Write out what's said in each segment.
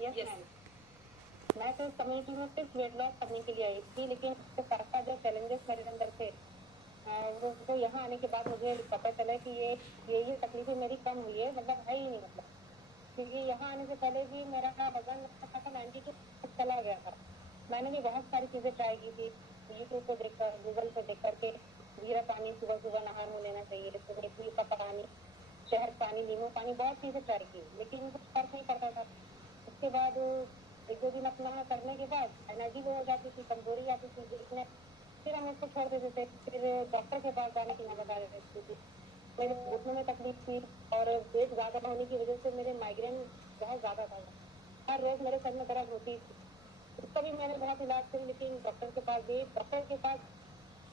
Yes Yes. Ma'am. मैं तो community में सिर्फ वेट लॉस करने के लिए आई थी, लेकिन उसके साथ साथ जो चैलेंजेस मेरे अंदर थे वो यहाँ आने के बाद मुझे पता चला कि ये तकलीफें मेरी कम हुई है, मतलब है ही नहीं, मतलब क्योंकि यहाँ आने से पहले भी मेरा वजन 92 चला गया था। मैंने भी बहुत सारी चीजें ट्राई की थी, यूट्यूब को देखकर, गूगल को देख करके, जीरा पानी सुबह सुबह नहार मुँह लेना चाहिए, नींबू का पानी, शहद पानी, नींबू पानी, बहुत चीजें ट्राई की, लेकिन कुछ फर्क नहीं पड़ता था। उसके बाद एक दो दिन अपना करने के बाद एनर्जी लो हो जाती थी, कमजोरी आती थी देखने, फिर हम उसको छोड़ देते थे, फिर डॉक्टर के पास जाने की मैं बता देती थी। मेरे घुटनों में तकलीफ थी और वेट ज्यादा होने की वजह से मेरे माइग्रेन बहुत ज्यादा था, हर रोज मेरे सर में दर्द होती थी। उसका भी मैंने बहुत इलाज करी, लेकिन डॉक्टर के पास गई, डॉक्टर के पास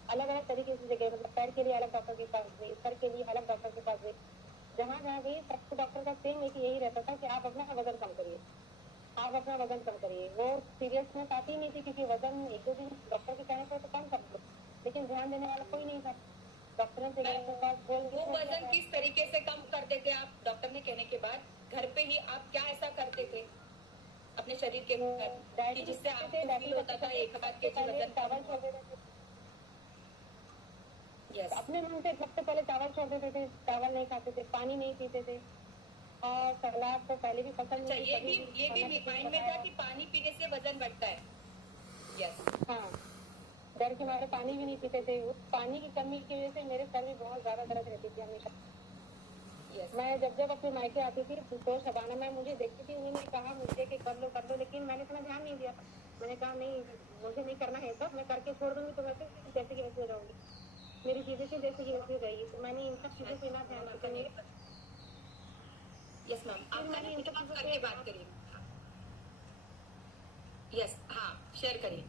अलग अलग तरीके से गए, मतलब पैर के लिए अलग डॉक्टर के पास गई, सर के लिए अलग डॉक्टर के पास गई। जहाँ जहाँ गई सबको डॉक्टर का सेम एक यही रहता था कि आप अपना वजन कम करिए, आप अपना वजन कम करिए। वो सीरियसनेस आती नहीं थी, क्योंकि वजन एक दो दिन डॉक्टर के कहने पर तो कम कर दो, लेकिन ध्यान देने वाला कोई नहीं था। डॉक्टर से गए के पास बोल वो वजन किस तरीके से कम करते थे आप डॉक्टर ने कहने के बाद? घर पे ही आप क्या ऐसा करते थे अपने शरीर के कि जिससे आपको फील होता था 1-8 केजी वजन कम हुआ? यस। अपने मन से सबसे पहले चावल छोड़ देते थे, चावल नहीं खाते थे, पानी नहीं पीते थे, और सलाद तो पहले भी पसंद अच्छा, नहीं ये भी माइंड में था कि पानी पीने से वजन बढ़ता है। यस। हाँ, डर के मारे पानी भी नहीं पीते थे। उस पानी की कमी की वजह से मेरे सर में बहुत ज्यादा दर्द रहती थी हमेशा। यस। मैं जब जब अपने मायके आती थी तो शबाना मैं मुझे देखती थी, उन्होंने कहा मुझे कि कर लो, लेकिन मैंने इतना ध्यान नहीं दिया। मैंने कहा नहीं, मुझे नहीं करना है, सब मैं करके छोड़ दूंगी तो वैसे जैसे की वैसे हो जाऊंगी, मेरी चीजें से जैसे की वैसे रहेगी। तो मैंने इन सब चीजों पे ना ध्यान रखा। यस मैम, आप मैंने इन सब चीजों करके बात करिए। यस, हाँ, शेयर करिए।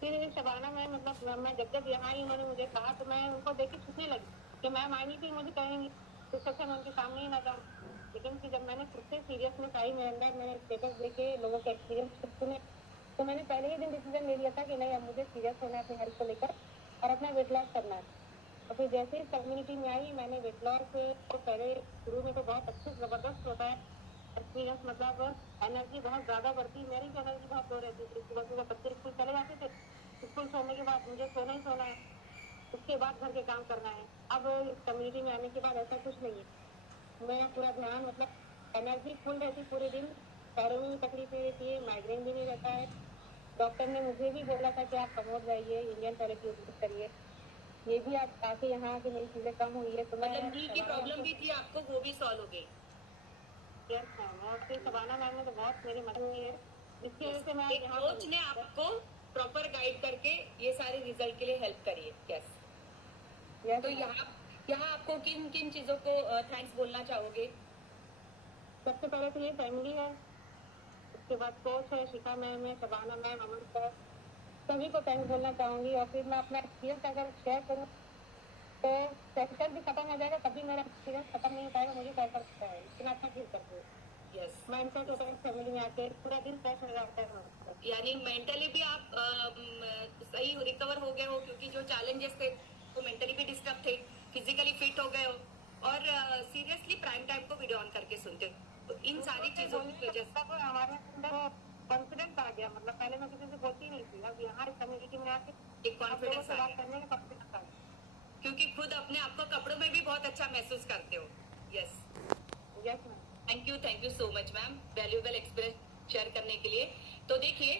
फिर शबाना में, मतलब मैं जब जब यहाँ आई, उन्होंने मुझे कहा तो मैं उनको देख के छूटने लगी कि मैम आएंगी फिर मुझे कहेंगी, तो सबसे मैं उनके सामने ही ना जाऊँ। लेकिन फिर जब मैंने खुद से सीरियसनेस आई मेरे अंदर, मैंने स्टेटस देखे, लोगों के एक्सपीरियंस सुने, तो मैंने पहले ही दिन डिसीजन ले लिया था कि नहीं, अब मुझे सीरियस होना है अपनी हेल्थ को लेकर और अपना वेट लॉस करना है। और फिर जैसे ही कम्युनिटी में आई, मैंने वेट लॉस तो पहले शुरू में तो बहुत अच्छे जबरदस्त होता है एक्सपीरियंस, मतलब एनर्जी बहुत ज्यादा बढ़ती, मेरी भी एनर्जी बहुत लो रहती थी। सुबह सुबह बच्चे स्कूल चले जाते थे, स्कूल छोड़ने के बाद मुझे सोना ही सोना है, उसके बाद घर के काम करना है। अब इस कम्युनिटी में आने के बाद ऐसा कुछ नहीं है, मैं पूरा ध्यान, मतलब एनर्जी फुल रहती पूरे दिन, पैरों में भी तकलीफ नहीं रहती है, माइग्रेन भी नहीं रहता है। डॉक्टर ने मुझे भी बोला था कि आप कमोड जाइए, इंडियन टॉयलेट यूज करिए, ये भी आप आके यहाँ आके मेरी चीजें कम हुई है। तो मतलब नी की प्रॉब्लम भी थी आपको, वो भी सॉल्व हो गई? यस मैम, और फिर शबाना मैम ने तो बहुत मेरी मदद की है, जिसकी वजह से मैं एक यहाँ कोच ने आपको प्रॉपर गाइड करके ये सारे रिजल्ट के लिए हेल्प करी है। यस। तो यहाँ आपको किन किन चीजों को थैंक्स बोलना चाहोगे? सबसे पहले तो ये फैमिली है, उसके बाद कोच है, शिखा मैम है, शबाना मैम, अमन सर, सभी को थैंक्स बोलना चाहूंगी। और फिर मैं अपना एक्सपीरियंस अगर शेयर करूँ तो सेशन भी खत्म हो जाएगा, तभी मेरा एक्सपीरियंस खत्म नहीं हो पाएगा, मुझे कैसा लगता है, इतना अच्छा फील करती हूँ। यस। मैं इनका तो फैमिली में आके पूरा दिन फ्रेश हो जाता है। यानी मेंटली भी आप सही रिकवर हो गए हो, क्योंकि जो चैलेंजेस थे वो मेंटली भी डिस्टर्ब थे, फिजिकली फिट हो गए हो, और सीरियसली प्राइम टाइम को वीडियो ऑन करके सुनते हो। तो इन सारी चीजों की वजह से हमारे अंदर कॉन्फिडेंस आ गया, मतलब पहले मैं किसी से बोलती नहीं थी, अब यहाँ इस कम्युनिटी में आके एक कॉन्फिडेंस बात करने का कॉन्फिडेंस आ गया, क्योंकि खुद अपने आप को कपड़ों में भी बहुत अच्छा महसूस करते हो। Yes. Yes ma'am. Thank you so much ma'am, valuable experience share करने के लिए। तो देखिए